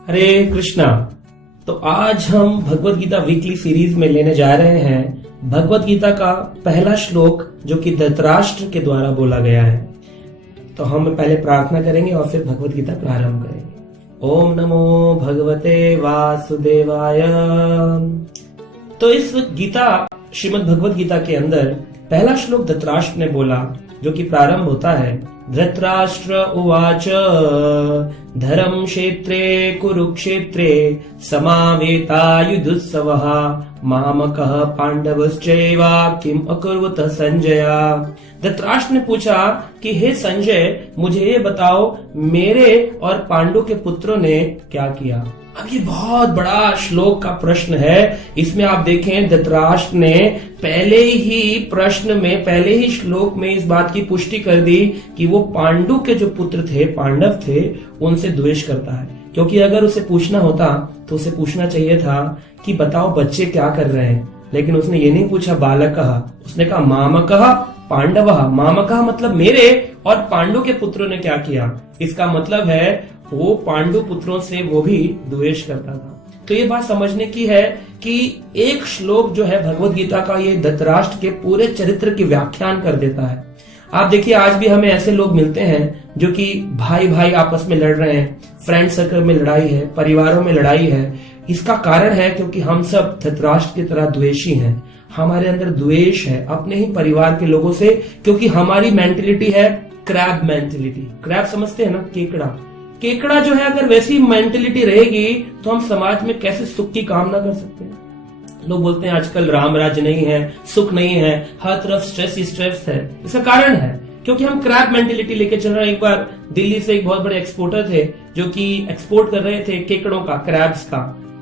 हरे कृष्णा। तो आज हम भगवत गीता वीकली सीरीज में लेने जा रहे हैं भगवत गीता का पहला श्लोक जो कि धृतराष्ट्र के द्वारा बोला गया है। तो हम पहले प्रार्थना करेंगे और फिर भगवत गीता प्रारंभ करेंगे। ओम नमो भगवते वासुदेवाय। तो इस गीता श्रीमद् भगवत गीता के अंदर पहला श्लोक धृतराष्ट्र ने बोला जो कि प्रारंभ होता है धृतराष्ट्र उवाच धर्म क्षेत्रे कुरुक्षेत्रे समावेतायुधुत्सवः मामकः पांडवश्चैव किम अकुर्वत संजय। धृतराष्ट्र ने पूछा कि हे संजय, मुझे ये बताओ मेरे और पांडु के पुत्रों ने क्या किया। अब ये बहुत बड़ा श्लोक का प्रश्न है। इसमें आप देखें धृतराष्ट्र ने पहले ही श्लोक में इस बात की पुष्टि कर दी कि वो पांडु के जो पुत्र थे, पांडव थे, उनसे द्वेष करता है। क्योंकि अगर उसे पूछना होता तो उसे पूछना चाहिए था कि बताओ बच्चे क्या कर रहे हैं, लेकिन उसने ये नहीं पूछा बालकः, उसने कहा मामकः पांडवः। मामकः मतलब मेरे और पांडु के पुत्रों ने क्या किया। इसका मतलब है वो पांडु पुत्रों से वो भी द्वेष करता था। तो ये बात समझने की है कि एक श्लोक जो है भगवत गीता का, ये धृतराष्ट्र के पूरे चरित्र की व्याख्यान कर देता है। आप देखिए आज भी हमें ऐसे लोग मिलते हैं जो कि भाई भाई आपस में लड़ रहे हैं, फ्रेंड सर्कल में लड़ाई है, परिवारों में लड़ाई है। इसका कारण है क्योंकि हम सब धृतराष्ट्र की तरह द्वेषी हैं। हमारे अंदर द्वेष है अपने ही परिवार के लोगों से, क्योंकि हमारी मेंटेलिटी है क्रैब मेंटेलिटी। क्रैब समझते हैं ना, केकड़ा। केकड़ा जो है अगर वैसी मेंटेलिटी रहेगी तो हम समाज में कैसे सुख की कामना कर सकते हैं। लोग बोलते हैं आजकल राम राज्य नहीं है, सुख नहीं है, हर तरफ स्ट्रेस ही स्ट्रेस है। इसका कारण है क्योंकि हम क्रैब मेंटेलिटी लेके चल रहे हैं। एक बार दिल्ली से एक बहुत बड़े एक्सपोर्टर थे जो कि एक्सपोर्ट कर रहे थे केकड़ों का, क्रैब्स का,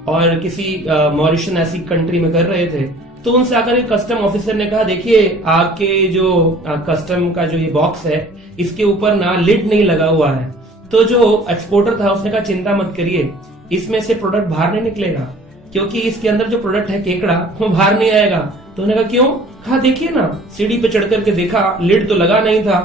और किसी मॉरिशन ऐसी कंट्री में कर रहे थे। तो उनसे आकर कस्टम ऑफिसर ने कहा, देखिए आपके जो कस्टम का जो ये बॉक्स है इसके ऊपर ना लिड नहीं लगा हुआ है। तो जो एक्सपोर्टर था उसने कहा चिंता मत करिए, इसमें से प्रोडक्ट बाहर नहीं निकलेगा, क्योंकि इसके अंदर जो प्रोडक्ट है केकड़ा वो बाहर नहीं आएगा। तो उन्होंने कहा क्यों? कहा देखिए ना, सीढ़ी पे चढ़ करके देखा, लिड तो लगा नहीं था।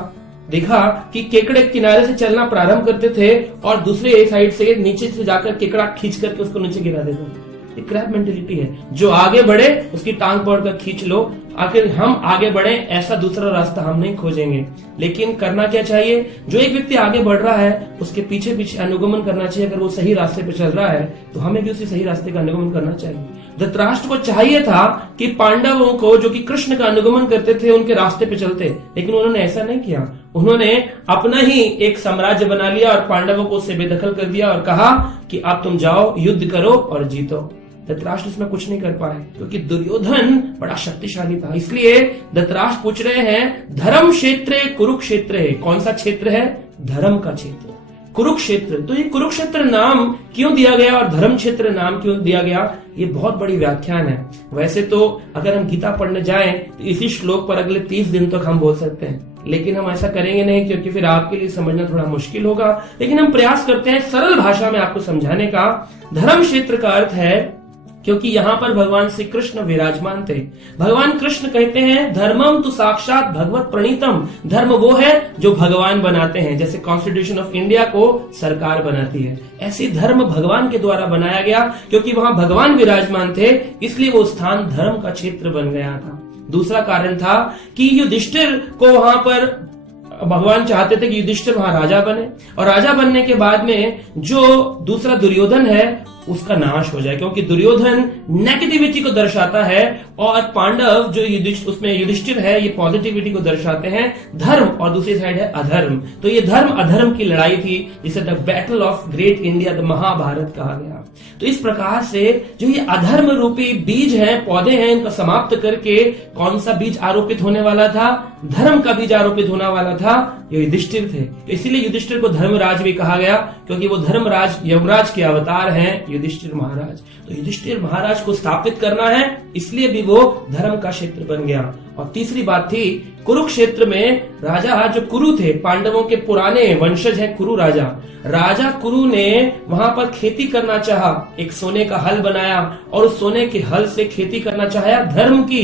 देखा कि केकड़े किनारे से चलना प्रारंभ करते थे और दूसरे साइड से नीचे से जाकर केकड़ा खींच करके उसको नीचे गिरा देते थे। एक क्रैब मेंटेलिटी है। जो आगे बढ़े उसकी टांग पकड़कर खींच लो, आखिर हम आगे बढ़े ऐसा दूसरा रास्ता हम नहीं खोजेंगे। लेकिन करना क्या चाहिए? जो एक व्यक्ति आगे बढ़ रहा है उसके पीछे पीछे अनुगमन करना चाहिए। अगर वो सही रास्ते पे चल रहा है तो हमें भी उसी सही रास्ते का अनुगमन करना चाहिए। धृतराष्ट्र को चाहिए था कि पांडवों को जो कि कृष्ण का अनुगमन करते थे उनके रास्ते पे चलते, लेकिन उन्होंने ऐसा नहीं किया। उन्होंने अपना ही एक साम्राज्य बना लिया और पांडवों को उससे बेदखल कर दिया और कहा कि अब तुम जाओ, युद्ध करो और जीतो। धृतराष्ट्र इसमें कुछ नहीं कर पाए क्योंकि दुर्योधन बड़ा शक्तिशाली था। इसलिए धृतराष्ट्र पूछ रहे हैं धर्म क्षेत्र कुरुक्षेत्र है। कौन सा क्षेत्र है? धर्म का क्षेत्र, कुरुक्षेत्र। तो ये कुरुक्षेत्र नाम क्यों दिया गया और धर्म क्षेत्र नाम क्यों दिया गया, ये बहुत बड़ी व्याख्यान है। वैसे तो अगर हम गीता पढ़ने जाएं तो इसी श्लोक पर अगले 30 दिन तक हम बोल सकते हैं, लेकिन हम ऐसा करेंगे नहीं क्योंकि फिर आपके लिए समझना थोड़ा मुश्किल होगा। लेकिन हम प्रयास करते हैं सरल भाषा में आपको समझाने का। धर्म क्षेत्र का अर्थ है क्योंकि यहाँ पर भगवान श्री कृष्ण विराजमान थे। भगवान कृष्ण कहते हैं धर्मम तो साक्षात भगवत प्रणीतम। धर्म वो है जो भगवान बनाते हैं। जैसे कॉन्स्टिट्यूशन ऑफ इंडिया को सरकार बनाती है, ऐसी धर्म भगवान के द्वारा बनाया गया। क्योंकि वहां भगवान विराजमान थे इसलिए वो स्थान धर्म का क्षेत्र बन गया था। दूसरा कारण था कि युधिष्ठिर को वहां पर भगवान चाहते थे कि युधिष्ठिर वहां राजा बने, और राजा बनने के बाद में जो दूसरा दुर्योधन है उसका नाश हो जाए। क्योंकि दुर्योधन नेगेटिविटी को दर्शाता है और पांडव जो युधिष्ठिर है ये पॉजिटिविटी को दर्शाते हैं, धर्म, और दूसरी साइड है अधर्म। तो ये धर्म अधर्म की लड़ाई थी जिसे the battle of great India, the Mahabharata कहा गया। तो इस प्रकार से जो ये अधर्म रूपी बीज है, पौधे हैं, इनको समाप्त करके कौन सा बीज आरोपित होने वाला था? धर्म का बीज आरोपित होने वाला था। ये युधिष्ठिर थे, इसलिए युधिष्ठिर को धर्मराज भी कहा गया क्योंकि वो धर्मराज यमराज के अवतार हैं युधिष्ठिर महाराज। तो युधिष्ठिर महाराज को स्थापित करना है इसलिए भी वो धर्म का क्षेत्र बन गया। और तीसरी बात थी कुरुक्षेत्र में राजा जो कुरु थे, पांडवों के पुराने वंशज है कुरु राजा। राजा कुरु ने वहां पर खेती करना चाहा, एक सोने का हल बनाया और उस सोने के हल से खेती करना चाहा धर्म की।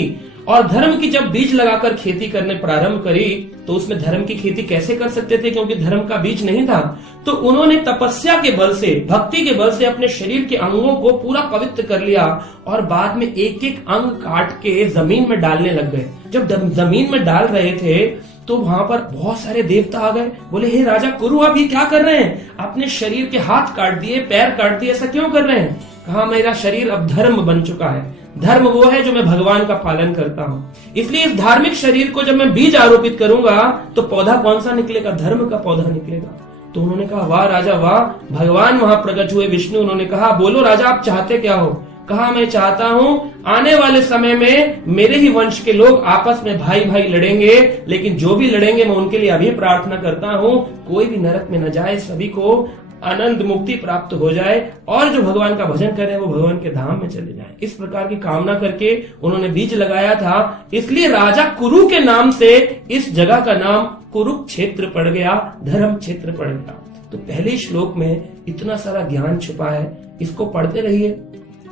और धर्म की जब बीज लगाकर खेती करने प्रारंभ करी तो उसमें धर्म की खेती कैसे कर सकते थे, क्योंकि धर्म का बीज नहीं था। तो उन्होंने तपस्या के बल से, भक्ति के बल से अपने शरीर के अंगों को पूरा पवित्र कर लिया और बाद में एक एक अंग काट के जमीन में डालने लग गए। जब जमीन में डाल रहे थे तो वहां पर बहुत सारे देवता आ गए, बोले हे राजा कुरु, आप ये क्या कर रहे हैं? अपने शरीर के हाथ काट दिए, पैर काट दिए, ऐसा क्यों कर रहे हैं? कहा मेरा शरीर अब धर्म बन चुका है, धर्म वो है जो मैं भगवान का पालन करता हूँ, इसलिए इस धार्मिक शरीर को जब मैं बीज आरोपित करूंगा तो पौधा कौन सा निकलेगा? धर्म का पौधा निकलेगा। तो उन्होंने कहा वाह राजा वाह, भगवान वहां प्रकट हुए विष्णु। उन्होंने कहा बोलो राजा आप चाहते क्या हो? कहा मैं चाहता हूँ आने वाले समय में मेरे ही वंश के लोग आपस में भाई भाई लड़ेंगे, लेकिन जो भी लड़ेंगे मैं उनके लिए अभी प्रार्थना करता हूँ कोई भी नरक में न जाए, सभी को अनंत मुक्ति प्राप्त हो जाए और जो भगवान का भजन करे वो भगवान के धाम में चले जाए। इस प्रकार की कामना करके उन्होंने बीज लगाया था, इसलिए राजा कुरु के नाम से इस जगह का नाम कुरुक्षेत्र पड़ गया, धर्म क्षेत्र पड़ गया। तो पहले श्लोक में इतना सारा ज्ञान छुपा है, इसको पढ़ते रहिए।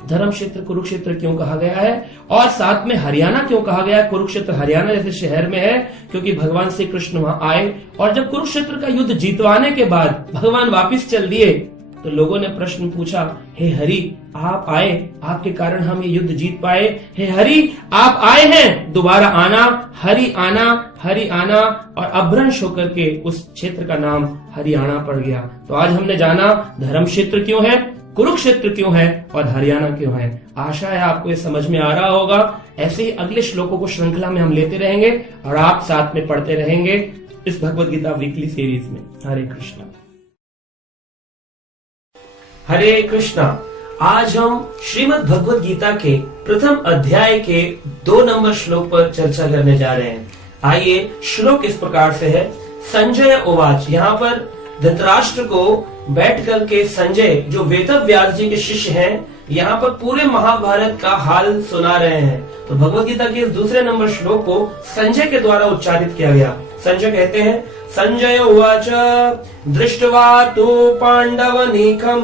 धर्म क्षेत्र कुरुक्षेत्र क्यों कहा गया है और साथ में हरियाणा क्यों कहा गया है? कुरुक्षेत्र हरियाणा जैसे शहर में है क्योंकि भगवान श्री कृष्ण वहां आए और जब कुरुक्षेत्र का युद्ध जीतवाने के बाद भगवान वापिस चल दिए तो लोगों ने प्रश्न पूछा, हे हरि आप आए, आपके कारण हम ये युद्ध जीत पाए, हे हरि आप आए हैं, दोबारा आना, हरि आना, और अभ्रंश होकर के उस क्षेत्र का नाम हरियाणा पड़ गया। तो आज हमने जाना धर्म क्षेत्र क्यों है, कुरुक्षेत्र क्यों है और हरियाणा क्यों है। आशा है आपको ये समझ में आ रहा होगा। ऐसे ही अगले श्लोकों को श्रृंखला में हम लेते रहेंगे और आप साथ में पढ़ते रहेंगे इस भगवत गीता वीकली सीरीज में। हरे कृष्णा हरे कृष्णा। आज हम श्रीमद् भगवत गीता के प्रथम अध्याय के 2 नंबर श्लोक पर चर्चा करने जा रहे हैं। आइए, श्लोक इस प्रकार से है, संजय उवाच। यहाँ पर धृतराष्ट्र को बैठ करके संजय जो वेदव्यास जी के शिष्य हैं यहाँ पर पूरे महाभारत का हाल सुना रहे हैं। तो भगवत गीता के इस दूसरे नंबर श्लोक को संजय के द्वारा उच्चारित किया गया। संजय कहते हैं, संजय उवाच दृष्ट्वा तु पांडवनीकं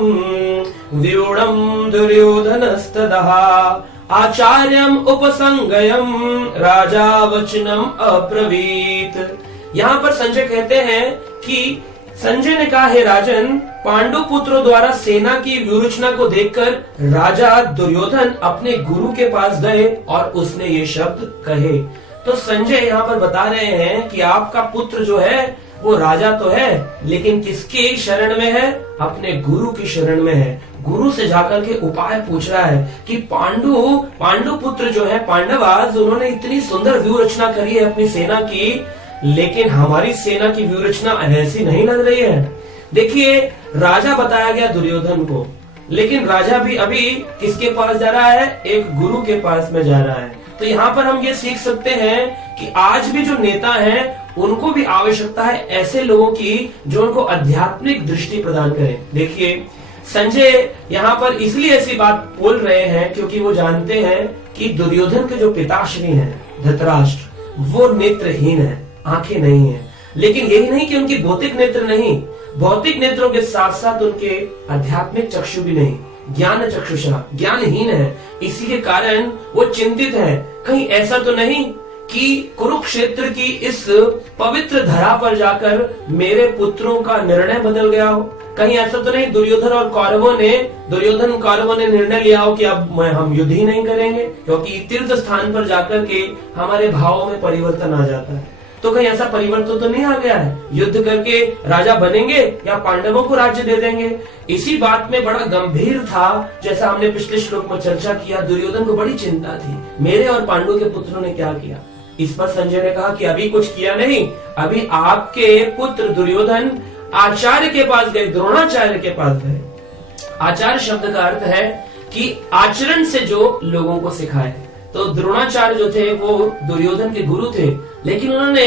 व्यूढं दुर्योधनस्ततः आचार्यम उपसंगयम राजा वचनम अब्रवीत। यहाँ पर संजय कहते हैं कि संजय ने कहा, हे राजन, पांडु पुत्रों द्वारा सेना की व्यूरचना को देखकर राजा दुर्योधन अपने गुरु के पास गए और उसने ये शब्द कहे। तो संजय यहाँ पर बता रहे हैं कि आपका पुत्र जो है वो राजा तो है, लेकिन किसके शरण में है? अपने गुरु की शरण में है। गुरु से जाकर के उपाय पूछ रहा है कि पांडु पुत्र जो है पांडवाज, उन्होंने इतनी सुंदर व्यू रचना करी है अपनी सेना की, लेकिन हमारी सेना की व्यूरचना ऐसी नहीं लग रही है। देखिए, राजा बताया गया दुर्योधन को, लेकिन राजा भी अभी किसके पास जा रहा है? एक गुरु के पास में जा रहा है। तो यहाँ पर हम ये सीख सकते हैं कि आज भी जो नेता हैं उनको भी आवश्यकता है ऐसे लोगों की जो उनको आध्यात्मिक दृष्टि प्रदान करें। देखिए, संजय यहाँ पर इसलिए ऐसी बात बोल रहे हैं क्योंकि वो जानते हैं कि दुर्योधन के जो पिताश्री हैं धृतराष्ट्र, वो नेत्रहीन है, आंखें नहीं है। लेकिन यही नहीं कि उनकी भौतिक नेत्र नहीं, भौतिक नेत्रों के साथ साथ उनके आध्यात्मिक चक्षु भी नहीं, ज्ञान चक्षुषा, ज्ञानहीन है। इसी के कारण वो चिंतित है, कहीं ऐसा तो नहीं कि कुरुक्षेत्र की इस पवित्र धरा पर जाकर मेरे पुत्रों का निर्णय बदल गया हो। कहीं ऐसा तो नहीं दुर्योधन कौरवों ने निर्णय लिया हो कि अब हम युद्ध ही नहीं करेंगे, क्योंकि तीर्थ स्थान पर जाकर के हमारे भावों में परिवर्तन आ जाता है। तो कहीं ऐसा परिवर्तन तो नहीं आ गया है? युद्ध करके राजा बनेंगे या पांडवों को राज्य दे देंगे? इसी बात में बड़ा गंभीर था, जैसा हमने पिछले श्लोक में चर्चा किया। दुर्योधन को बड़ी चिंता थी, मेरे और पांडु के पुत्रों ने क्या किया। इस पर संजय ने कहा कि अभी कुछ किया नहीं, अभी आपके पुत्र दुर्योधन आचार्य के पास गए, द्रोणाचार्य के पास गए। आचार्य शब्द का अर्थ है कि आचरण से जो लोगों को सिखाए। तो द्रोणाचार्य जो थे वो दुर्योधन के गुरु थे, लेकिन उन्होंने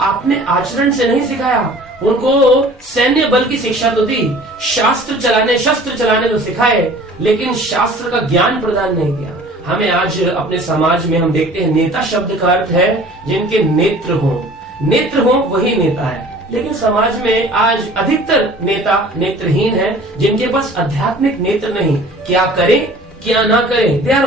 अपने आचरण से नहीं सिखाया, उनको सैन्य बल की शिक्षा तो दी, शस्त्र चलाने तो सिखाए, लेकिन शास्त्र का ज्ञान प्रदान नहीं किया। हमें आज अपने समाज में हम देखते हैं, नेता शब्द का अर्थ है जिनके नेत्र हो वही नेता है। लेकिन समाज में आज अधिकतर नेता नेत्रहीन है, जिनके पास आध्यात्मिक नेत्र नहीं। क्या करें क्या ना करें, they are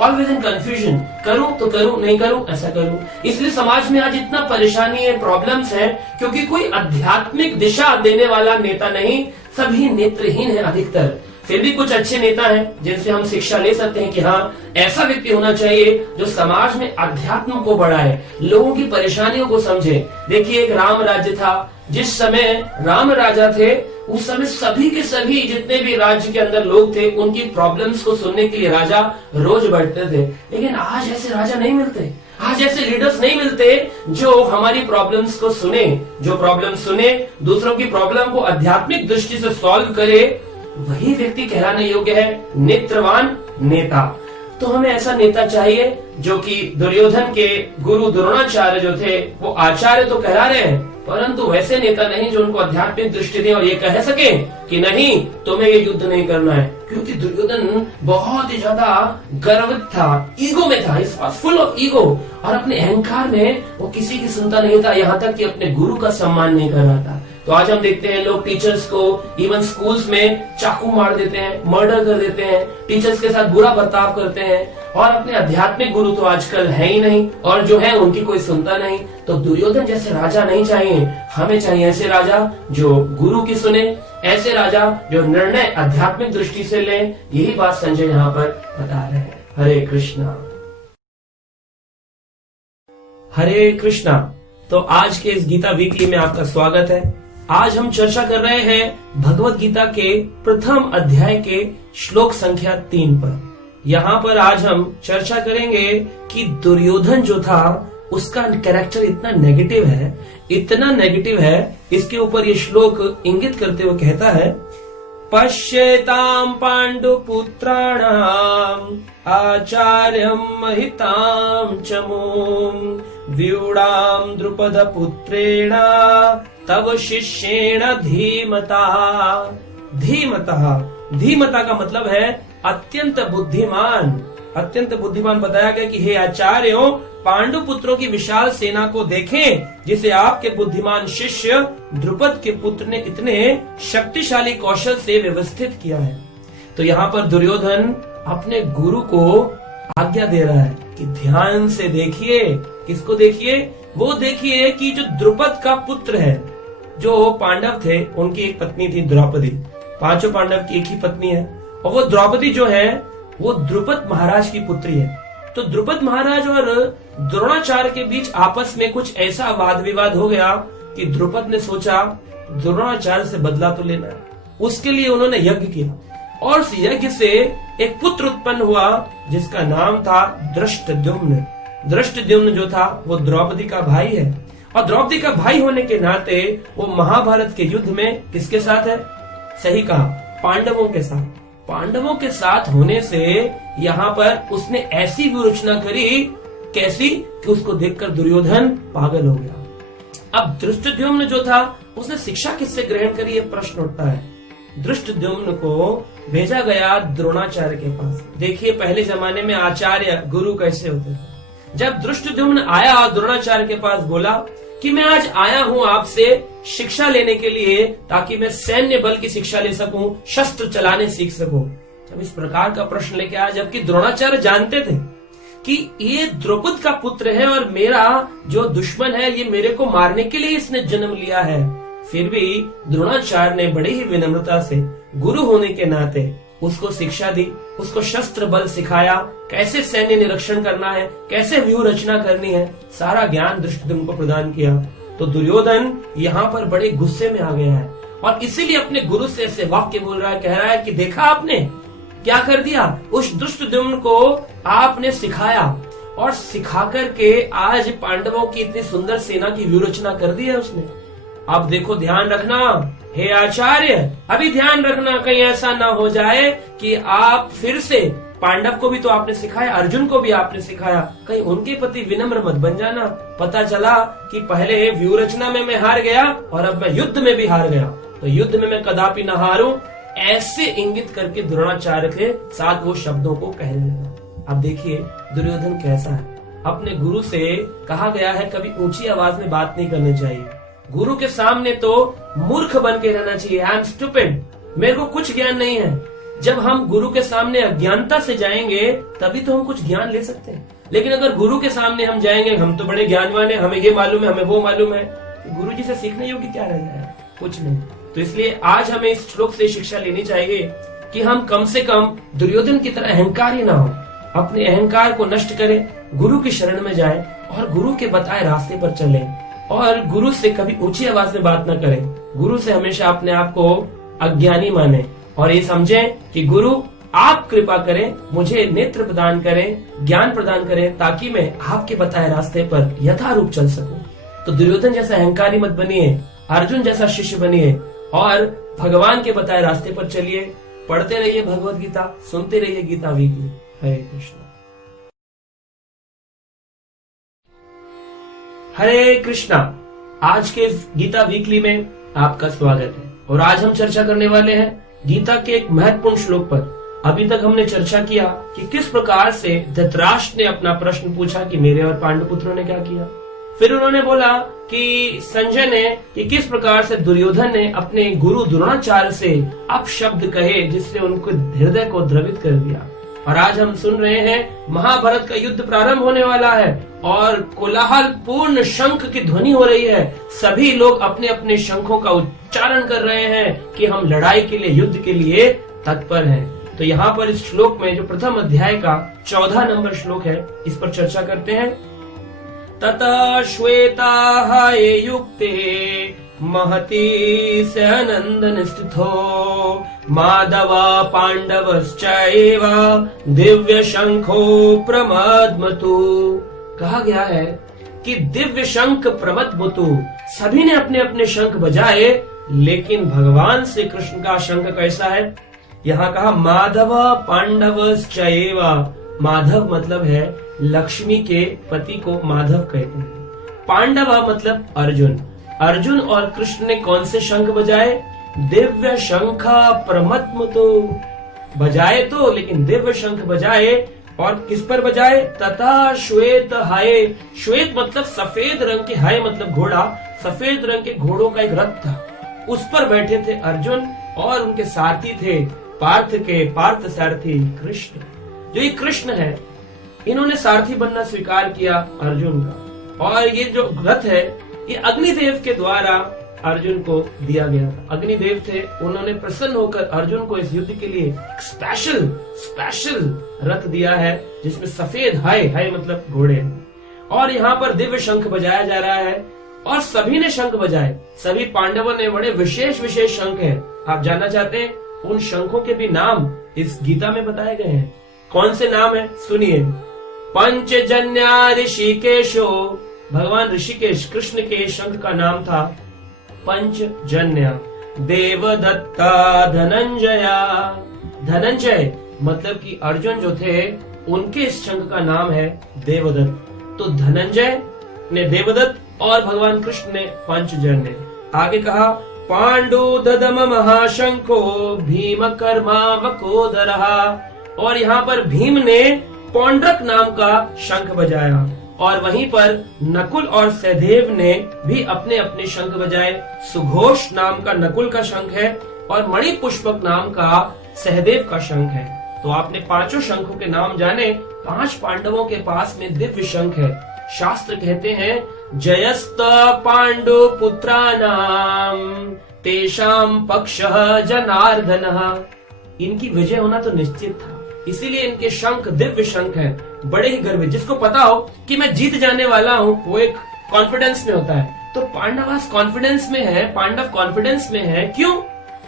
always in confusion, करूं तो करूं, नहीं करूं ऐसा करूं। इसलिए समाज में आज इतना परेशानी है, प्रॉब्लम्स है, क्योंकि कोई आध्यात्मिक दिशा देने वाला नेता नहीं, सभी नेत्रहीन है अधिकतर। फिर भी कुछ अच्छे नेता हैं जिनसे हम शिक्षा ले सकते हैं कि हाँ, ऐसा व्यक्ति होना चाहिए जो समाज में अध्यात्म को बढ़ाए, लोगों की परेशानियों को समझे। देखिए, एक राम राज्य था, जिस समय राम राजा थे उस समय सभी के सभी जितने भी राज्य के अंदर लोग थे, उनकी प्रॉब्लम्स को सुनने के लिए राजा रोज बैठते थे। लेकिन आज ऐसे राजा नहीं मिलते, आज ऐसे लीडर्स नहीं मिलते जो हमारी प्रॉब्लम्स को सुने, जो प्रॉब्लम सुने, दूसरों की प्रॉब्लम को आध्यात्मिक दृष्टि से सॉल्व करे। वही व्यक्ति कहलाने योग्य है नेत्रवान नेता। तो हमें ऐसा नेता चाहिए जो कि दुर्योधन के गुरु द्रोणाचार्य जो थे वो आचार्य तो कहला रहे हैं, परंतु वैसे नेता नहीं जो उनको आध्यात्मिक दृष्टि दे और ये कह सके कि नहीं, तुम्हें ये युद्ध नहीं करना है। क्योंकि दुर्योधन बहुत ही ज्यादा गर्वित था, ईगो में था, फुल ऑफ ईगो, और अपने अहंकार में वो किसी की सुनता नहीं था, यहाँ तक कि अपने गुरु का सम्मान नहीं कर रहा था। तो आज हम देखते हैं लोग टीचर्स को इवन स्कूल्स में चाकू मार देते हैं, मर्डर कर देते हैं, टीचर्स के साथ बुरा बर्ताव करते हैं, और अपने आध्यात्मिक गुरु तो आजकल है ही नहीं, और जो है उनकी कोई सुनता नहीं। तो दुर्योधन जैसे राजा नहीं चाहिए, हमें चाहिए ऐसे राजा जो गुरु की सुने, ऐसे राजा जो निर्णय आध्यात्मिक दृष्टि से ले। यही बात संजय यहाँ पर बता रहे हैं। हरे कृष्णा, हरे कृष्णा। तो आज के इस गीता वीकली में आपका स्वागत है। आज हम चर्चा कर रहे हैं भगवत गीता के प्रथम अध्याय के श्लोक संख्या 3 पर। यहाँ पर आज हम चर्चा करेंगे कि दुर्योधन जो था उसका कैरेक्टर इतना नेगेटिव है, इतना नेगेटिव है, इसके ऊपर ये श्लोक इंगित करते हुए कहता है, पश्येतां पांडुपुत्राणाम् आचार्यं महितां च मूं व्यूढां द्रुपदपुत्रेण तव शिष्येण धीमता। धीमता, धीमता का मतलब है अत्यंत बुद्धिमान। अत्यंत बुद्धिमान बताया गया कि हे आचार्यों, पांडु पुत्रों की विशाल सेना को देखें, जिसे आपके बुद्धिमान शिष्य द्रुपद के पुत्र ने इतने शक्तिशाली कौशल से व्यवस्थित किया है। तो यहाँ पर दुर्योधन अपने गुरु को आज्ञा दे रहा है कि ध्यान से देखिए। किसको देखिए? वो देखिए कि जो द्रुपद का पुत्र है, जो पांडव थे, उनकी एक पत्नी थी द्रौपदी। 5 पांडव की एक ही पत्नी है, और वो द्रौपदी जो है वो द्रुपद महाराज की पुत्री है। तो द्रुपद महाराज और द्रोणाचार्य के बीच आपस में कुछ ऐसा वाद विवाद हो गया कि द्रुपद ने सोचा द्रोणाचार्य से बदला तो लेना है। उसके लिए उन्होंने यज्ञ किया, और उस यज्ञ से एक पुत्र उत्पन्न हुआ जिसका नाम था दृष्टद्युम्न। दृष्टद्युम्न जो था वो द्रौपदी का भाई है, और द्रौपदी का भाई होने के नाते वो महाभारत के युद्ध में किसके साथ है? सही कहा, पांडवों के साथ। पांडवों के साथ होने से यहाँ पर उसने ऐसी विरोचना करी, कैसी कि उसको देखकर दुर्योधन पागल हो गया। अब दृष्टद्युम्न जो था उसने शिक्षा किससे ग्रहण करी, ये प्रश्न उठता है। दृष्टद्युम्न को भेजा गया द्रोणाचार्य के पास। देखिए, पहले जमाने में आचार्य गुरु कैसे होते थे। जब दृष्टद्युम्न आया और द्रोणाचार्य के पास बोला कि मैं आज आया हूँ आपसे शिक्षा लेने के लिए, ताकि मैं सैन्य बल की शिक्षा ले सकूं, शस्त्र चलाने सीख सकूं। जब इस प्रकार का प्रश्न लेके आया, जबकि द्रोणाचार्य जानते थे कि ये द्रौपद का पुत्र है और मेरा जो दुश्मन है ये मेरे को मारने के लिए इसने जन्म लिया है, फिर भी द्रोणाचार्य ने बड़ी ही विनम्रता से गुरु होने के नाते उसको शिक्षा दी, उसको शस्त्र बल सिखाया, कैसे सैन्य निरीक्षण करना है, कैसे व्यूह रचना करनी है, सारा ज्ञान दृष्टद्युम्न को प्रदान किया। तो दुर्योधन यहाँ पर बड़े गुस्से में आ गया है, और इसीलिए अपने गुरु से ऐसे वाक्य बोल रहा है, कह रहा है कि देखा आपने क्या कर दिया, उस दृष्टद्युम्न को आपने सिखाया, और सिखा करके आज पांडवों की इतनी सुंदर सेना की व्यूह रचना कर दी है उसने। अब देखो, ध्यान रखना हे आचार्य, अभी ध्यान रखना, कहीं ऐसा ना हो जाए कि आप फिर से, पांडव को भी तो आपने सिखाया, अर्जुन को भी आपने सिखाया, कहीं उनके प्रति विनम्र मत बन जाना। पता चला कि पहले व्यूह रचना में मैं हार गया और अब मैं युद्ध में भी हार गया, तो युद्ध में मैं कदापि न हारूं, ऐसे इंगित करके द्रोणाचार्य के साथ वो शब्दों को कहने लगा। अब देखिए दुर्योधन कैसा है। अपने गुरु से कहा गया है कभी ऊंची आवाज में बात नहीं करनी चाहिए, गुरु के सामने तो मूर्ख बन के रहना चाहिए। आई एम स्टूपिड, मेरे को कुछ ज्ञान नहीं है, जब हम गुरु के सामने अज्ञानता से जाएंगे तभी तो हम कुछ ज्ञान ले सकते हैं। लेकिन अगर गुरु के सामने हम जाएंगे, हम तो बड़े ज्ञानवान हैं, हमें ये मालूम है, हमें वो मालूम है, तो गुरु जी से सीखने योग्य क्या रह जाए? कुछ नहीं। तो इसलिए आज हमें इस श्लोक से शिक्षा लेनी चाहिए कि हम कम से कम दुर्योधन की तरह अहंकारी ना हो, अपने अहंकार को नष्ट करें, गुरु की शरण में जाएं और गुरु के बताए रास्ते पर चलें और गुरु से कभी ऊंची आवाज में बात न करें। गुरु से हमेशा अपने आप को अज्ञानी माने और ये समझें कि गुरु आप कृपा करें, मुझे नेत्र प्रदान करें, ज्ञान प्रदान करें, ताकि मैं आपके बताए रास्ते पर यथारूप चल सकूं। तो दुर्योधन जैसा अहंकारी मत बनिए, अर्जुन जैसा शिष्य बनिए और भगवान के बताए रास्ते पर चलिए। पढ़ते रहिए भगवत गीता, सुनते रहिए गीता वीकली। हरे कृष्ण। हरे कृष्णा। आज के गीता वीकली में आपका स्वागत है और आज हम चर्चा करने वाले हैं गीता के एक महत्वपूर्ण श्लोक पर। अभी तक हमने चर्चा किया कि किस प्रकार से धृतराष्ट्र ने अपना प्रश्न पूछा कि मेरे और पांडु पुत्रों ने क्या किया। फिर उन्होंने बोला कि संजय ने कि किस प्रकार से दुर्योधन ने अपने गुरु द्रोणाचार्य से अपशब्द कहे जिससे उनको हृदय को द्रवित कर दिया। और आज हम सुन रहे हैं महाभारत का युद्ध प्रारंभ होने वाला है और कोलाहल पूर्ण शंख की ध्वनि हो रही है। सभी लोग अपने अपने शंखों का उच्चारण कर रहे हैं कि हम लड़ाई के लिए, युद्ध के लिए तत्पर हैं। तो यहाँ पर इस श्लोक में जो प्रथम अध्याय का 14 नंबर श्लोक है, इस पर चर्चा करते हैं। ततः श्वेता युक्ते महती सहनंदन स्थितो माधव पांडवश्चैव दिव्य शंखो प्रमदमतु। कहा गया है कि दिव्य शंख प्रमदमतु, सभी ने अपने अपने शंख बजाए, लेकिन भगवान श्री कृष्ण का शंख कैसा है? यहाँ कहा माधव पांडवश्चैव। माधव मतलब है लक्ष्मी के पति को माधव कहते हैं। पांडव मतलब अर्जुन। अर्जुन और कृष्ण ने कौन से शंख बजाए? दिव्य शंख प्रमदमतु। बजाए तो, लेकिन दिव्य शंख बजाए। और किस पर बजाए? तथा श्वेत हाय। श्वेत मतलब सफेद रंग के, हाय मतलब घोड़ा। सफेद रंग के घोड़ों का एक रथ था, उस पर बैठे थे अर्जुन और उनके साथी थे पार्थ सारथी कृष्ण। जो ये कृष्ण है, इन्होंने सारथी बनना स्वीकार किया अर्जुन का। और ये जो रथ है, ये अग्निदेव के द्वारा अर्जुन को दिया गया था। अग्निदेव थे, उन्होंने प्रसन्न होकर अर्जुन को इस युद्ध के लिए स्पेशल रथ दिया है जिसमें सफेद हाय मतलब घोड़े। और यहाँ पर दिव्य शंख बजाया जा रहा है और सभी ने शंख बजाए। सभी पांडवों ने बड़े विशेष शंख हैं। आप जानना चाहते हैं? उन शंखों के भी नाम इस गीता में बताए गए हैं। कौन से नाम है? सुनिए। पंचजन्या ऋषिकेशो। भगवान ऋषिकेश कृष्ण के शंख का नाम था पंचजन्या। देवदत्ता धनंजया। धनंजय मतलब कि अर्जुन जो थे, उनके इस शंख का नाम है देवदत्त। तो धनंजय ने देवदत्त और भगवान कृष्ण ने पंचजन्य। आगे कहा पांडु ददम महाशंको भीम कर्मावकोदरहा। और यहाँ पर भीम ने पौंड्रक नाम का शंख बजाया और वहीं पर नकुल और सहदेव ने भी अपने अपने शंख बजाए। सुघोष नाम का नकुल का शंख है और मणिपुष्पक नाम का सहदेव का शंख है। तो आपने पांचों शंखों के नाम जाने। 5 पांडवों के पास में दिव्य शंख है। शास्त्र कहते हैं जयस्त पांडु पुत्राणाम तेषाम पक्षः जनार्दनः। इनकी विजय होना तो निश्चित था, इसीलिए इनके शंख दिव्य शंख है। बड़े ही गर्व, जिसको पता हो कि मैं जीत जाने वाला हूँ, वो एक कॉन्फिडेंस में होता है। तो पांडवास कॉन्फिडेंस में है, पांडव कॉन्फिडेंस में है। क्यों?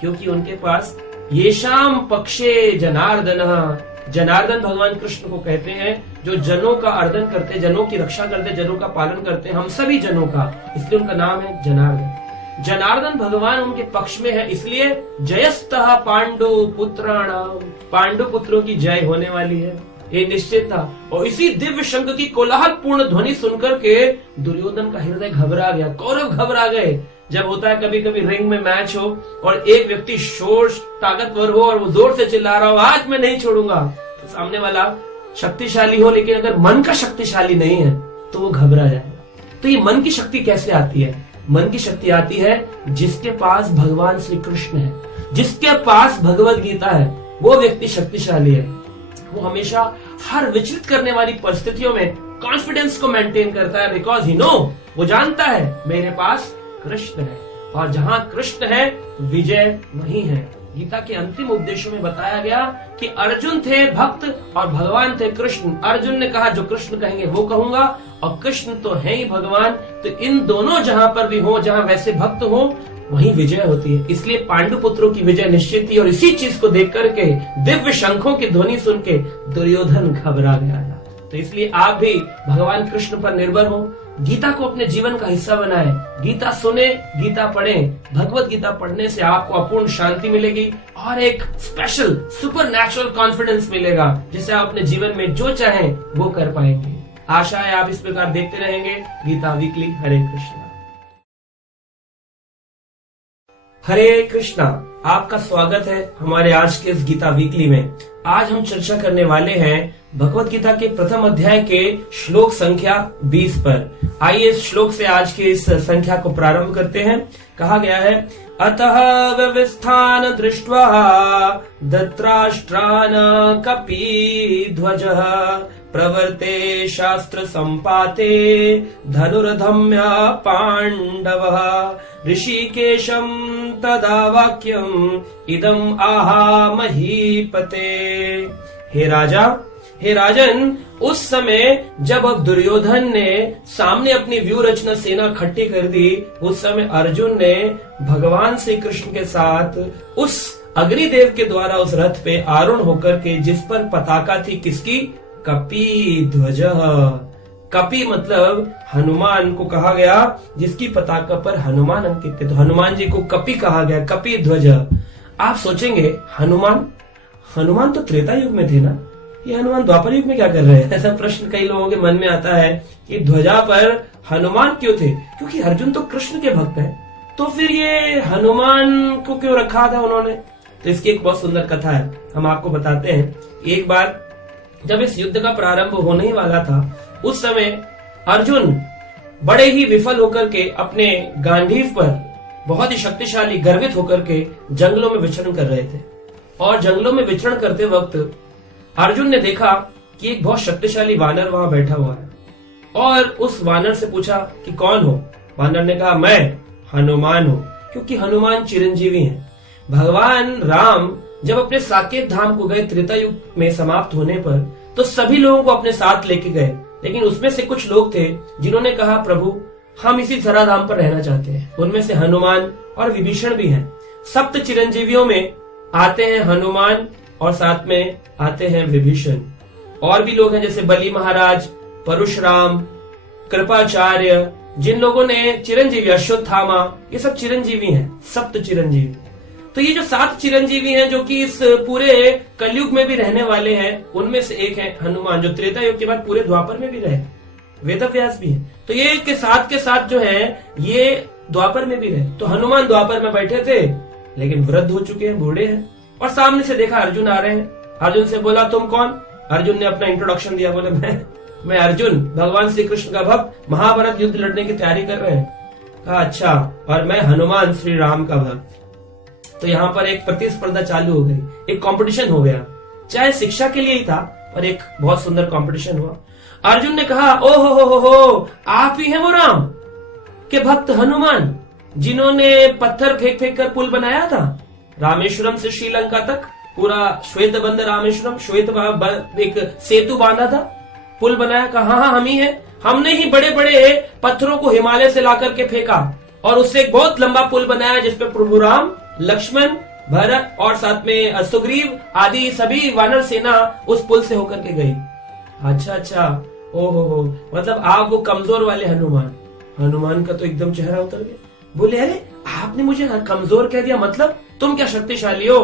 क्योंकि उनके पास येषाम पक्षे जनार्दन। जनार्दन भगवान कृष्ण को कहते हैं, जो जनों का अर्दन करते, जनों की रक्षा करते, जनों का पालन करते, हम सभी जनों का, इसलिए उनका नाम है जनार्दन। जनार्दन भगवान उनके पक्ष में है, इसलिए जयस्तः पांडु पुत्राणाम। पांडु पुत्रों की जय होने वाली है, ये निश्चित था। और इसी दिव्य शंख की कोलाहल पूर्ण ध्वनि सुनकर के दुर्योधन का हृदय घबरा गया, कौरव घबरा गए। जब होता है कभी कभी रिंग में मैच हो और एक व्यक्ति शोर ताकतवर हो और वो जोर से चिल्ला रहा हो आज मैं नहीं छोड़ूंगा, तो सामने वाला शक्तिशाली हो, लेकिन अगर मन का शक्तिशाली नहीं है तो वो घबरा जाएगा। तो ये मन की शक्ति कैसे आती है? मन की शक्ति आती है जिसके पास भगवान श्री कृष्ण है, जिसके पास भगवत गीता है, वो व्यक्ति शक्तिशाली है। वो हमेशा हर विचलित करने वाली परिस्थितियों में कॉन्फिडेंस को मेंटेन करता है, बिकॉज ही नो, वो जानता है मेरे पास कृष्ण है, और जहां कृष्ण है विजय वहीं है। गीता के अंतिम उपदेशों में बताया गया कि अर्जुन थे भक्त और भगवान थे कृष्ण। अर्जुन ने कहा जो कृष्ण कहेंगे वो कहूंगा, और कृष्ण तो है ही भगवान। तो इन दोनों जहां पर भी हो, जहां वैसे भक्त हो, वहीं विजय होती है। इसलिए पांडु पुत्रों की विजय निश्चित थी, और इसी चीज को देख करके, दिव्य शंखों की ध्वनि सुन के दुर्योधन घबरा गया था। तो इसलिए आप भी भगवान कृष्ण पर निर्भर हो, गीता को अपने जीवन का हिस्सा बनाएं, गीता सुने, गीता पढ़ें। भगवत गीता पढ़ने से आपको अपूर्ण शांति मिलेगी और एक स्पेशल सुपर नेचुरल कॉन्फिडेंस मिलेगा, जिससे आप अपने जीवन में जो चाहें वो कर पाएंगे। आशा है आप इस प्रकार देखते रहेंगे गीता वीकली। हरे कृष्णा। हरे कृष्णा, आपका स्वागत है हमारे आज के इस गीता वीकली में। आज हम चर्चा करने वाले हैं भगवत गीता के प्रथम अध्याय के श्लोक संख्या 20 पर। आइए इस श्लोक से आज की इस संख्या को प्रारंभ करते हैं। कहा गया है, अतः व्यवस्थान दृष्ट्वा धृतराष्ट्रान् कपिध्वजः प्रवर्ते शास्त्र संपाते धनुर्धम्य पांडवः ऋषिकेशं तदा वाक्यम् इदम् आहा महीपते। हे राजन, उस समय जब अब दुर्योधन ने सामने अपनी व्यू रचना सेना इकट्ठी कर दी, उस समय अर्जुन ने भगवान श्री कृष्ण के साथ उस अग्निदेव के द्वारा उस रथ पे आरूढ़ होकर के, जिस पर पताका थी किसकी? कपि ध्वज। कपि मतलब हनुमान को कहा गया, जिसकी पताका पर हनुमान अंकित थे, तो हनुमान जी को कपि कहा गया, कपि ध्वज। आप सोचेंगे हनुमान तो त्रेता युग में थे ना, ये हनुमान द्वापर युग में क्या कर रहे हैं? ऐसा प्रश्न कई लोगों के मन में आता है कि ध्वजा पर हनुमान क्यों थे? क्योंकि अर्जुन तो कृष्ण के भक्त हैं, तो फिर ये हनुमान को क्यों रखा था उन्होंने? तो इसकी एक बहुत सुंदर कथा है, हम आपको बताते हैं। एक बार जब इस युद्ध का प्रारंभ होने ही वाला था, उस समय अर्जुन बड़े ही विफल होकर के अपने गांडीव पर बहुत ही शक्तिशाली गर्वित होकर के जंगलों में विचरण कर रहे थे। और जंगलों में विचरण करते वक्त अर्जुन ने देखा कि एक बहुत शक्तिशाली वानर वहां बैठा हुआ है, और उस वानर से पूछा कि कौन हो? वानर ने कहा मैं हनुमान हूं, क्योंकि हनुमान चिरंजीवी हैं। भगवान राम जब अपने साकेत धाम को गए त्रेता युग में समाप्त होने पर, तो सभी लोगों को अपने साथ लेके गए, लेकिन उसमें से कुछ लोग थे जिन्होंने कहा प्रभु हम इसी धरा धाम पर रहना चाहते हैं। उनमें से हनुमान और विभीषण भी हैं। सप्त चिरंजीवियों में आते हैं हनुमान और साथ में आते हैं विभीषण। और भी लोग हैं जैसे बलि महाराज, परशुराम, कृपाचार्य, जिन लोगों ने चिरंजीवी, अश्वत्थामा, ये सब चिरंजीवी हैं, सप्त चिरंजीवी। तो ये जो 7 चिरंजीवी हैं जो कि इस पूरे कलयुग में भी रहने वाले हैं, उनमें से एक है हनुमान, जो त्रेता युग के बाद पूरे द्वापर में भी रहे। वेदव्यास भी है, तो ये के साथ जो है ये द्वापर में भी रहे। तो हनुमान द्वापर में बैठे थे, लेकिन वृद्ध हो चुके हैं, बूढ़े हैं, और सामने से देखा अर्जुन आ रहे हैं। अर्जुन से बोला तुम कौन? अर्जुन ने अपना इंट्रोडक्शन दिया, बोले मैं अर्जुन, भगवान श्री कृष्ण का भक्त, महाभारत युद्ध लड़ने की तैयारी कर रहे हैं। कहा अच्छा, और मैं हनुमान श्री राम का भक्त। तो यहाँ पर एक प्रतिस्पर्धा चालू हो गई, एक कंपटीशन हो गया, चाहे शिक्षा के लिए ही था, पर एक बहुत सुंदर कंपटीशन हुआ। अर्जुन ने कहा ओ हो, आप ही हैं वो राम के भक्त हनुमान, जिन्होंने पत्थर फेंक फेंक कर पुल बनाया था रामेश्वरम से श्रीलंका तक, पूरा श्वेत बंद रामेश्वरम, श्वेत एक सेतु बांधा था, पुल बनाया। कहा हाँ हम ही है, हमने ही बड़े बड़े पत्थरों को हिमालय से ला करके फेंका और उससे एक बहुत लंबा पुल बनाया, जिसपे प्रभु राम, लक्ष्मण, भरत और साथ में सुग्रीव आदि सभी वानर सेना उस पुल से होकर के गई। अच्छा, ओहो, मतलब आप वो कमजोर वाले हनुमान का तो एकदम चेहरा उतर गया। बोले अरे आपने मुझे कमजोर कह दिया, मतलब तुम क्या शक्तिशाली हो?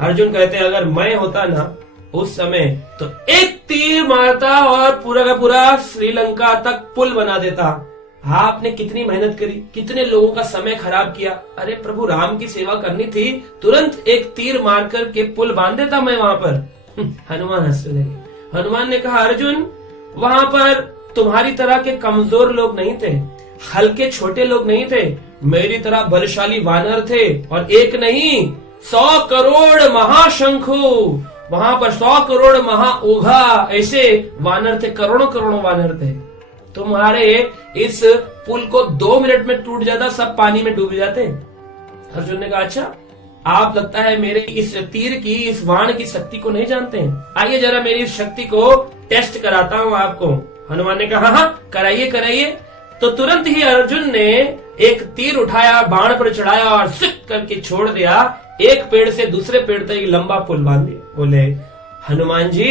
अर्जुन कहते हैं अगर मैं होता ना उस समय, तो एक तीर मारता और पूरा का पूरा श्रीलंका तक पुल बना देता। आपने कितनी मेहनत करी, कितने लोगों का समय खराब किया। अरे प्रभु राम की सेवा करनी थी, तुरंत एक तीर मार कर के पुल बांध देता मैं वहां पर। हनुमान हंसने लगे। हनुमान ने कहा अर्जुन, वहां पर तुम्हारी तरह के कमजोर लोग नहीं थे, हल्के छोटे लोग नहीं थे, मेरी तरह बलशाली वानर थे, और एक नहीं 100 करोड़ महाशंखु, वहां पर 100 करोड़ महाओघा, ऐसे वानर थे, करोड़ों करोड़ों वानर थे। तुम्हारे इस पुल को 2 मिनट में टूट जाता, सब पानी में डूब जाते। अर्जुन ने कहा अच्छा, आप लगता है मेरे इस तीर की, इस बाण की शक्ति को नहीं जानते हैं। आइए जरा मेरी इस शक्ति को टेस्ट कराता हूँ आपको। हनुमान ने कहा हाँ कराइए कराइए। तो तुरंत ही अर्जुन ने एक तीर उठाया, बाण पर चढ़ाया और सिक करके छोड़ दिया। एक पेड़ से दूसरे पेड़ तक एक लंबा पुल बांध दिया। बोले हनुमान जी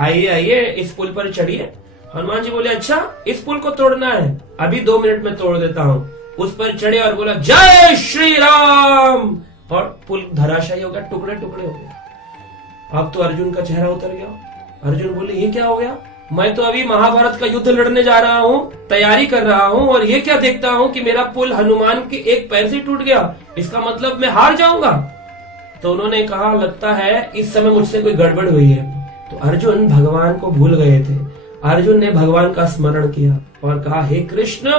आइए आइए इस पुल पर चढ़िए। हनुमान जी बोले अच्छा इस पुल को तोड़ना है, अभी 2 मिनट में तोड़ देता हूँ। उस पर चढ़े और बोला जय श्री राम, और पुल धराशायी हो गया, टुकड़े टुकड़े हो गए। अब तो अर्जुन का चेहरा उतर गया। अर्जुन बोले ये क्या हो गया, मैं तो अभी महाभारत का युद्ध लड़ने जा रहा हूँ, तैयारी कर रहा हूँ, और ये क्या देखता हूँ कि मेरा पुल हनुमान के एक पैर से टूट गया, इसका मतलब मैं हार जाऊंगा। तो उन्होंने कहा लगता है इस समय मुझसे कोई गड़बड़ हुई है। तो अर्जुन भगवान को भूल गए थे। अर्जुन ने भगवान का स्मरण किया और कहा हे कृष्ण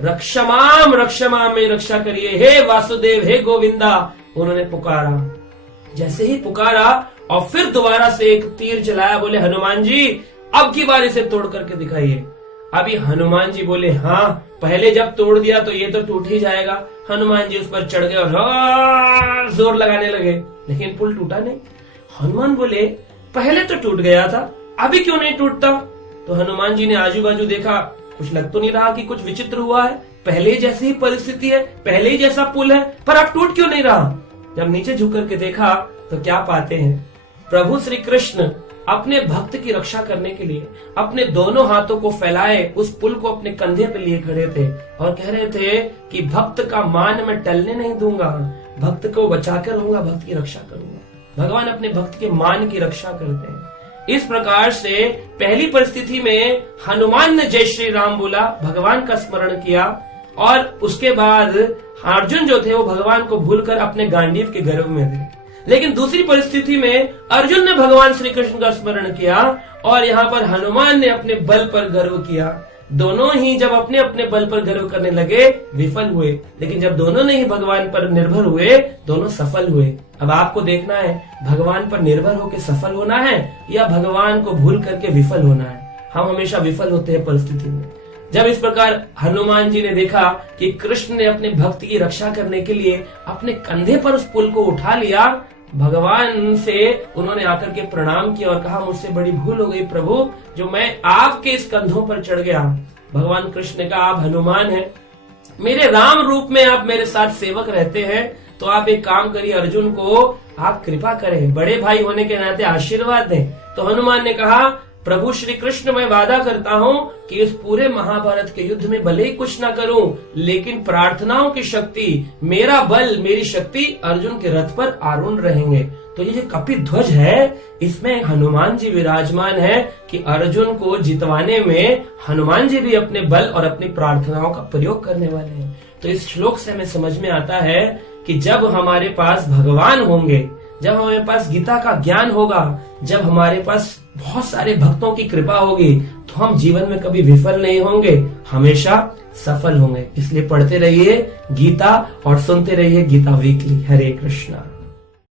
रक्षमाम रक्षमाम, में रक्षा करिए, हे वासुदेव, हे गोविंदा। उन्होंने पुकारा। जैसे ही पुकारा और फिर दोबारा से एक तीर चलाया। बोले हनुमान जी अब की बार इसे तोड़ करके दिखाइए। अभी हनुमान जी बोले हाँ पहले जब तोड़ दिया तो ये तो टूट ही जाएगा। हनुमान जी उस पर चढ़ गए और जोर लगाने लगे, लेकिन पुल टूटा नहीं। हनुमान बोले पहले तो टूट गया था, अभी क्यों नहीं टूटता। तो हनुमान जी ने आजू बाजू देखा, कुछ लग तो नहीं रहा कि कुछ विचित्र हुआ है, पहले ही जैसी ही परिस्थिति है, पहले ही जैसा पुल है, पर अब टूट क्यों नहीं रहा। जब नीचे झुक करके देखा तो क्या पाते हैं, प्रभु श्री कृष्ण अपने भक्त की रक्षा करने के लिए अपने दोनों हाथों को फैलाए उस पुल को अपने कंधे पे लिए खड़े थे और कह रहे थे कि भक्त का मान मैं टलने नहीं दूंगा, भक्त को बचाकर रहूंगा, भक्त की रक्षा करूंगा। भगवान अपने भक्त के मान की रक्षा करते हैं। इस प्रकार से पहली परिस्थिति में हनुमान ने जय श्री राम बोला, भगवान का स्मरण किया, और उसके बाद अर्जुन जो थे वो भगवान को भूलकर अपने गांडीव के गर्भ में थे। लेकिन दूसरी परिस्थिति में अर्जुन ने भगवान श्री कृष्ण का स्मरण किया और यहाँ पर हनुमान ने अपने बल पर गर्व किया। दोनों ही जब अपने अपने बल पर गर्व करने लगे विफल हुए, लेकिन जब दोनों ने ही भगवान पर निर्भर हुए दोनों सफल हुए। अब आपको देखना है भगवान पर निर्भर होकर सफल होना है या भगवान को भूल करके विफल होना है। हम हमेशा विफल होते हैं परिस्थिति में। जब इस प्रकार हनुमान जी ने देखा कि कृष्ण ने अपने भक्त की रक्षा करने के लिए अपने कंधे पर उस पुल को उठा लिया, भगवान से उन्होंने आकर के प्रणाम किया और कहा मुझसे बड़ी भूल हो गई प्रभु, जो मैं आपके इस कंधों पर चढ़ गया। भगवान कृष्ण ने कहा आप हनुमान हैं, मेरे राम रूप में आप मेरे साथ सेवक रहते हैं, तो आप एक काम करिए, अर्जुन को आप कृपा करें, बड़े भाई होने के नाते आशीर्वाद दें। तो हनुमान ने कहा प्रभु श्री कृष्ण मैं वादा करता हूँ कि इस पूरे महाभारत के युद्ध में भले ही कुछ ना करूं, लेकिन प्रार्थनाओं की शक्ति, मेरा बल, मेरी शक्ति अर्जुन के रथ पर आरूढ़ रहेंगे। तो ये जो कपि ध्वज है इसमें हनुमान जी विराजमान है कि अर्जुन को जितवाने में हनुमान जी भी अपने बल और अपनी प्रार्थनाओं का प्रयोग करने वाले हैं। तो इस श्लोक से हमें समझ में आता है कि जब हमारे पास भगवान होंगे, जब हमारे पास गीता का ज्ञान होगा, जब हमारे पास बहुत सारे भक्तों की कृपा होगी, तो हम जीवन में कभी विफल नहीं होंगे, हमेशा सफल होंगे। इसलिए पढ़ते रहिए गीता और सुनते रहिए गीता वीकली। हरे कृष्णा।